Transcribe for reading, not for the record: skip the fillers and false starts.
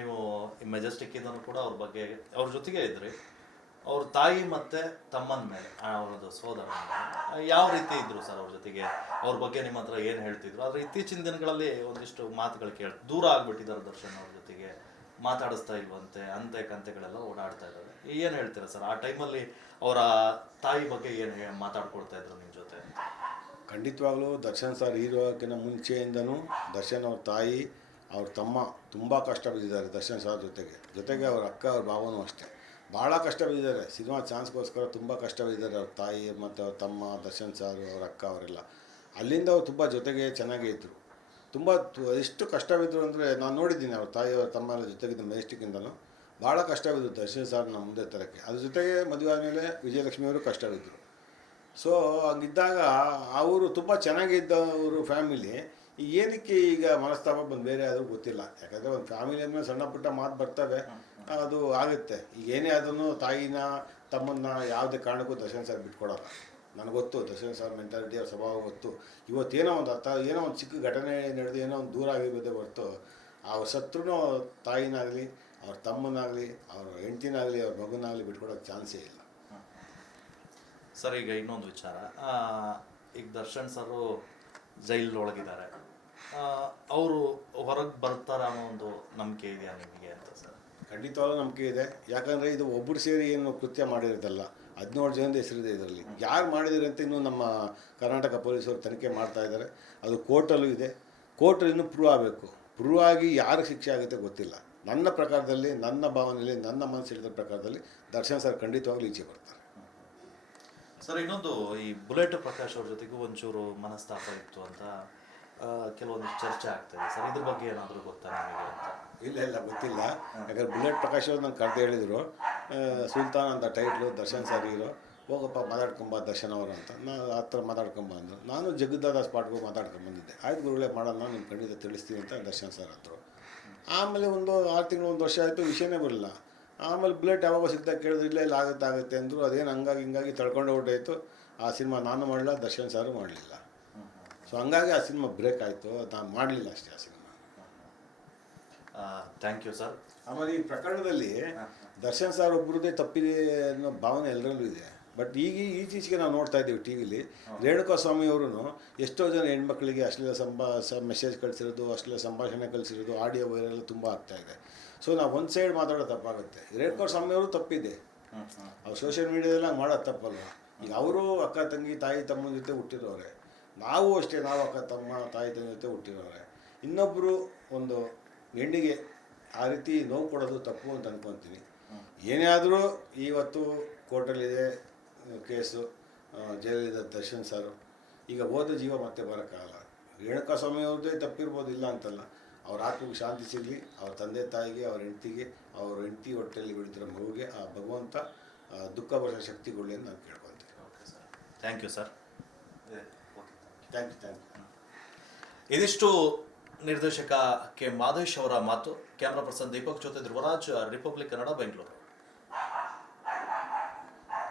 ನೀವು ಈ ಮೆಜೆಸ್ಟಿಕ್ ಇದನ್ನು ಕೂಡ ಅವ್ರ ಬಗ್ಗೆ ಅವ್ರ ಜೊತೆಗೆ ಇದ್ರಿ. ಅವ್ರ ತಾಯಿ ಮತ್ತು ತಮ್ಮನ ಮೇಲೆ ಅವರದ್ದು ಸೋದರ ಯಾವ ರೀತಿ ಇದ್ರು ಸರ್ ಅವ್ರ ಜೊತೆಗೆ? ಅವ್ರ ಬಗ್ಗೆ ನಿಮ್ಮ ಹತ್ರ ಏನು ಹೇಳ್ತಿದ್ರು? ಆದರೆ ಇತ್ತೀಚಿನ ದಿನಗಳಲ್ಲಿ ಒಂದಿಷ್ಟು ಮಾತುಗಳು ದೂರ ಆಗ್ಬಿಟ್ಟಿದ್ದಾರೆ ದರ್ಶನ್ ಅವ್ರ ಜೊತೆಗೆ, ಮಾತಾಡಿಸ್ತಾ ಇಲ್ವಂತೆ, ಅಂತೆ ಕಂತೆಗಳೆಲ್ಲ ಓಡಾಡ್ತಾ ಇದ್ದಾರೆ. ಏನು ಹೇಳ್ತೀರಾ ಸರ್? ಆ ಟೈಮಲ್ಲಿ ಅವರ ತಾಯಿ ಬಗ್ಗೆ ಏನು ಮಾತಾಡ್ಕೊಳ್ತಾ ಇದ್ರು ನಿಮ್ಮ ಜೊತೆ? ಖಂಡಿತವಾಗ್ಲೂ ದರ್ಶನ್ ಸರ್ ಹೀರೋಕ್ಕಿಂತ ಮುಂಚೆಯಿಂದನೂ ದರ್ಶನ್ ಅವ್ರ ತಾಯಿ ಅವ್ರ ತಮ್ಮ ತುಂಬ ಕಷ್ಟ ಬಿದ್ದಿದ್ದಾರೆ. ದರ್ಶನ್ ಸರ್ ಜೊತೆಗೆ ಅವ್ರ ಅಕ್ಕ ಅವ್ರ ಭಾವನೂ ಅಷ್ಟೇ ಭಾಳ ಕಷ್ಟ ಬಿದ್ದಿದ್ದಾರೆ. ಸಿನಿಮಾ ಚಾನ್ಸ್ಗೋಸ್ಕರ ತುಂಬ ಕಷ್ಟ ಬಿದ್ದಿದ್ದಾರೆ ಅವ್ರ ತಾಯಿ ಮತ್ತು ಅವ್ರ ತಮ್ಮ, ದರ್ಶನ್ ಸಾರು, ಅವ್ರ ಅಕ್ಕ ಅವರೆಲ್ಲ. ಅಲ್ಲಿಂದ ಅವ್ರು ತುಂಬ ಜೊತೆಗೆ ಚೆನ್ನಾಗೇ ಇದ್ದರು. ತುಂಬ ಎಷ್ಟು ಕಷ್ಟ ಬಿದ್ದರು ಅಂದರೆ ನಾನು ನೋಡಿದ್ದೀನಿ ಅವ್ರ ತಾಯಿ ಅವ್ರ ತಮ್ಮ ಎಲ್ಲ ಜೊತೆಗಿದ್ದ ಮೆಜೆಸ್ಟಿಕ್ಕಿಂದಲೂ ಭಾಳ ಕಷ್ಟ ಬಿದ್ದರು ದರ್ಶನ್ ಸಾರ್ನ ಮುಂದೆ ತರೋಕ್ಕೆ. ಅದ್ರ ಜೊತೆಗೆ ಮದುವೆ ಆದಮೇಲೆ ವಿಜಯಲಕ್ಷ್ಮಿಯವರು ಕಷ್ಟ ಬಿದ್ದರು. ಸೊ ಹಂಗಿದ್ದಾಗ ಅವರು ತುಂಬ ಚೆನ್ನಾಗಿದ್ದವರು ಫ್ಯಾಮಿಲಿ ಏನಕ್ಕೆ ಈಗ ಮನಸ್ತಾಪ ಬಂದು ಬೇರೆ ಆದರೂ ಗೊತ್ತಿಲ್ಲ. ಯಾಕಂದರೆ ಒಂದು ಫ್ಯಾಮಿಲಿ ಅಂದಮೇಲೆ ಸಣ್ಣ ಪುಟ್ಟ ಮಾತು ಬರ್ತವೆ, ಅದು ಆಗುತ್ತೆ. ಈಗ ಏನೇ ಆದ್ರೂ ತಾಯಿನ ತಮ್ಮನ್ನ ಯಾವುದೇ ಕಾರಣಕ್ಕೂ ದರ್ಶನ್ ಸರ್ ಬಿಟ್ಕೊಡೋಲ್ಲ. ನನಗೆ ಗೊತ್ತು ದರ್ಶನ್ ಸರ್ ಮೆಂಟಾಲಿಟಿ, ಅವ್ರ ಸ್ವಭಾವ ಗೊತ್ತು. ಇವತ್ತೇನೋ ಒಂದು ಏನೋ ಒಂದು ಚಿಕ್ಕ ಘಟನೆ ನಡೆದು ಏನೋ ಒಂದು ದೂರ ಆಗಿರೋದೇ ಹೊರತು ಅವ್ರ ಸತ್ರೂ ತಾಯಿನಾಗಲಿ, ಅವ್ರ ತಮ್ಮನಾಗಲಿ, ಅವ್ರ ಹೆಂಡ್ತಿನಾಗಲಿ, ಅವ್ರ ಮಗುನಾಗಲಿ ಬಿಟ್ಕೊಡೋಕ್ಕೆ ಚಾನ್ಸೇ ಇಲ್ಲ. ಸರ್ ಈಗ ಇನ್ನೊಂದು ವಿಚಾರ, ಈಗ ದರ್ಶನ್ ಸರು ಜೈಲೊಳಗಿದ್ದಾರೆ, ಅವರು ಹೊರಗೆ ಬರ್ತಾರ ಅನ್ನೋ ಒಂದು ನಂಬಿಕೆ ಇದೆಯಾ ನಿಮಗೆ ಅಂತ ಸರ್? ಖಂಡಿತವಾಗ್ಲೂ ನಂಬಿಕೆ ಇದೆ. ಯಾಕಂದರೆ ಇದು ಒಬ್ಬರು ಸೇರಿ ಏನು ಕೃತ್ಯ ಮಾಡಿರೋದಲ್ಲ, 17 ಜನದ ಹೆಸರಿದೆ ಇದರಲ್ಲಿ. ಯಾರು ಮಾಡಿದ್ದಾರೆ ಅಂತ ಇನ್ನೂ ನಮ್ಮ ಕರ್ನಾಟಕ ಪೊಲೀಸರು ತನಿಖೆ ಮಾಡ್ತಾ ಇದ್ದಾರೆ. ಅದು ಕೋರ್ಟಲ್ಲೂ ಇದೆ. ಕೋರ್ಟಲ್ಲಿ ಇನ್ನೂ ಪ್ರೂವ್ ಆಗಬೇಕು. ಪ್ರೂವ್ ಆಗಿ ಯಾರು ಶಿಕ್ಷೆ ಆಗುತ್ತೆ ಗೊತ್ತಿಲ್ಲ. ನನ್ನ ಪ್ರಕಾರದಲ್ಲಿ, ನನ್ನ ಭಾವನೆಯಲ್ಲಿ, ನನ್ನ ಮನಸ್ಸು ಹಿಡಿದ ಪ್ರಕಾರದಲ್ಲಿ ದರ್ಶನ್ ಸರ್ ಖಂಡಿತವಾಗ್ಲೂ ಈಚೆ ಬರ್ತಾರೆ. ಸರ್ ಇನ್ನೊಂದು, ಈ ಬುಲೆಟ್ ಪ್ರಕಾಶ್ ಅವ್ರ ಜೊತೆಗೂ ಒಂಚೂರು ಮನಸ್ತಾಪ ಇತ್ತು ಅಂತ ಕೆಲವೊಂದು ಚರ್ಚೆ ಆಗ್ತದೆ ಸರ್, ಇದ್ರ ಬಗ್ಗೆ ಏನಾದರೂ ಗೊತ್ತಾ ನಿಮಗೆ ಅಂತ? ಇಲ್ಲ ಗೊತ್ತಿಲ್ಲ. ಯಾಕಂದ್ರೆ ಬುಲೆಟ್ ಪ್ರಕಾಶ್ ಅವ್ರು ನಂಗೆ ಕರೆದು ಹೇಳಿದರು, ಸುಲ್ತಾನ್ ಅಂತ ಟೈಟ್ಲು, ದರ್ಶನ್ ಸರ್ ಹೀರೋ, ಹೋಗಪ್ಪ ಮಾತಾಡ್ಕೊಂಬ ದರ್ಶನ್ ಅವರು ಅಂತ. ನಾನು ಆ ಥರ ಮಾತಾಡ್ಕೊಂಬ ಅಂದರು. ನಾನು ಜಗದಾದ ಸ್ಪಾಟ್ಗೆ ಮಾತಾಡ್ಕೊಂಬಂದಿದ್ದೆ. ಆಯ್ತು ಗುರುಗಳೇ ಮಾಡೋಣ, ನಿಮ್ಗೆ ಖಂಡಿತ ತಿಳಿಸ್ತೀನಿ ಅಂತ ದರ್ಶನ್ ಸರ್ ಹತ್ರ. ಆಮೇಲೆ ಒಂದು 6 ತಿಂಗಳು 1 ವರ್ಷ ಆಯಿತು, ವಿಷಯನೇ ಬರಲಿಲ್ಲ. ಆಮೇಲೆ ಬುಲೆಟ್ ಯಾವಾಗ ಸಿಗ್ದಾಗ ಕೇಳಿದ್ರು, ಇಲ್ಲ ಆಗುತ್ತೆ ಅಂದರು. ಅದೇನು ಹಿಂಗಾಗಿ ತಳ್ಕೊಂಡು ಹೊರಟಾಯಿತು. ಆ ಸಿನಿಮಾ ನಾನು ಮಾಡಲಿಲ್ಲ, ದರ್ಶನ್ ಸಾರು ಮಾಡಲಿಲ್ಲ. ಸೊ ಹಂಗಾಗಿ ಆ ಸಿನಿಮಾ ಬ್ರೇಕ್ ಆಯಿತು. ನಾನು ಮಾಡಲಿಲ್ಲ ಅಷ್ಟೇ ಆ ಸಿನಿಮಾ. Thank you sir. ಆಮೇಲೆ ಈ ಪ್ರಕರಣದಲ್ಲಿ ದರ್ಶನ್ ಸಾರ್ ಒಬ್ಬರದ್ದೇ ತಪ್ಪಿದೆ ಅನ್ನೋ ಭಾವನೆ ಎಲ್ಲರಲ್ಲೂ ಇದೆ. ಬಟ್ ಈಚೀಚೆಗೆ ನಾವು ನೋಡ್ತಾ ಇದ್ದೀವಿ ಟಿ ವಿಲಿ, ರೇಣುಕಾ ಸ್ವಾಮಿ ಅವರು ಎಷ್ಟೋ ಜನ ಹೆಣ್ಮಕ್ಳಿಗೆ ಅಶ್ಲೀಲ ಮೆಸೇಜ್ ಕಳಿಸಿರೋದು, ಅಶ್ಲೀಲ ಸಂಭಾಷಣೆ ಕಳಿಸಿರೋದು, ಆಡಿಯೋ ವೈರಲ್ ತುಂಬ ಆಗ್ತಾಯಿದೆ. ಸೊ ನಾವು ಒಂದು ಸೈಡ್ ಮಾತಾಡೋ ತಪ್ಪಾಗುತ್ತೆ. ರೇಣುಕಾ ಸ್ವಾಮಿ ಅವರು ತಪ್ಪಿದೆ, ಅವ್ರು ಸೋಷಿಯಲ್ ಮೀಡಿಯಾದಲ್ಲಿ ಹಂಗೆ ಮಾಡೋದು ತಪ್ಪಲ್ವ. ಈಗ ಅವರು ಅಕ್ಕ ತಂಗಿ ತಾಯಿ ತಮ್ಮನ ಜೊತೆ ಹುಟ್ಟಿರೋರೆ, ನಾವು ಅಷ್ಟೇ, ನಾವು ಅಕ್ಕ ತಮ್ಮ ತಾಯಿ ತಂಗಿ ಜೊತೆ ಹುಟ್ಟಿರೋರೆ. ಇನ್ನೊಬ್ಬರು ಒಂದು ಹೆಣ್ಣಿಗೆ ಆ ರೀತಿ ನೋವು ಕೊಡೋದು ತಪ್ಪು ಅಂತ ಅಂದ್ಕೊತೀನಿ. ಏನೇ ಆದರೂ ಇವತ್ತು ಕೋರ್ಟಲ್ಲಿದೆ ಕೇಸು, ಜೈಲಿದೆ ದರ್ಶನ್ ಸಾರು. ಈಗ ಹೋದ ಜೀವ ಮತ್ತೆ ಬರೋಕ್ಕಾಗಲ್ಲ. ರೇಣುಕಾ ಸ್ವಾಮಿ ಅವ್ರದ್ದೇ ತಪ್ಪಿರ್ಬೋದು, ಇಲ್ಲ ಅಂತಲ್ಲ. ಅವ್ರ ಆತ್ಮಕ್ಕೆ ಶಾಂತಿ ಸಿಗಲಿ, ಅವ್ರ ತಂದೆ ತಾಯಿಗೆ, ಅವ್ರ ಹೆಂಡತಿಗೆ, ಅವ್ರ ಹೆಂಡತಿ ಹೊಟ್ಟೆಯಲ್ಲಿ ಬೆಳೀತಿರೋ ಮಗುಗೆ ಆ ಭಗವಂತ ದುಃಖ ಬರೋ ಶಕ್ತಿ ಕೊಡಲಿ ಅಂತ ನಾನು ಕೇಳ್ಕೊತೀನಿ. Okay sir, thank you sir. Thank you. ಇದಿಷ್ಟು ನಿರ್ದೇಶಕ ಕೆ ಮಾದೇಶ್ ಅವರ ಮಾತು. ಕ್ಯಾಮ್ರಾ ಪರ್ಸನ್ ದೀಪಕ್ ಜೊತೆ ಧ್ರುವರಾಜ್, ರಿಪಬ್ಲಿಕ್ ಕನ್ನಡ, ಬೆಂಗಳೂರು.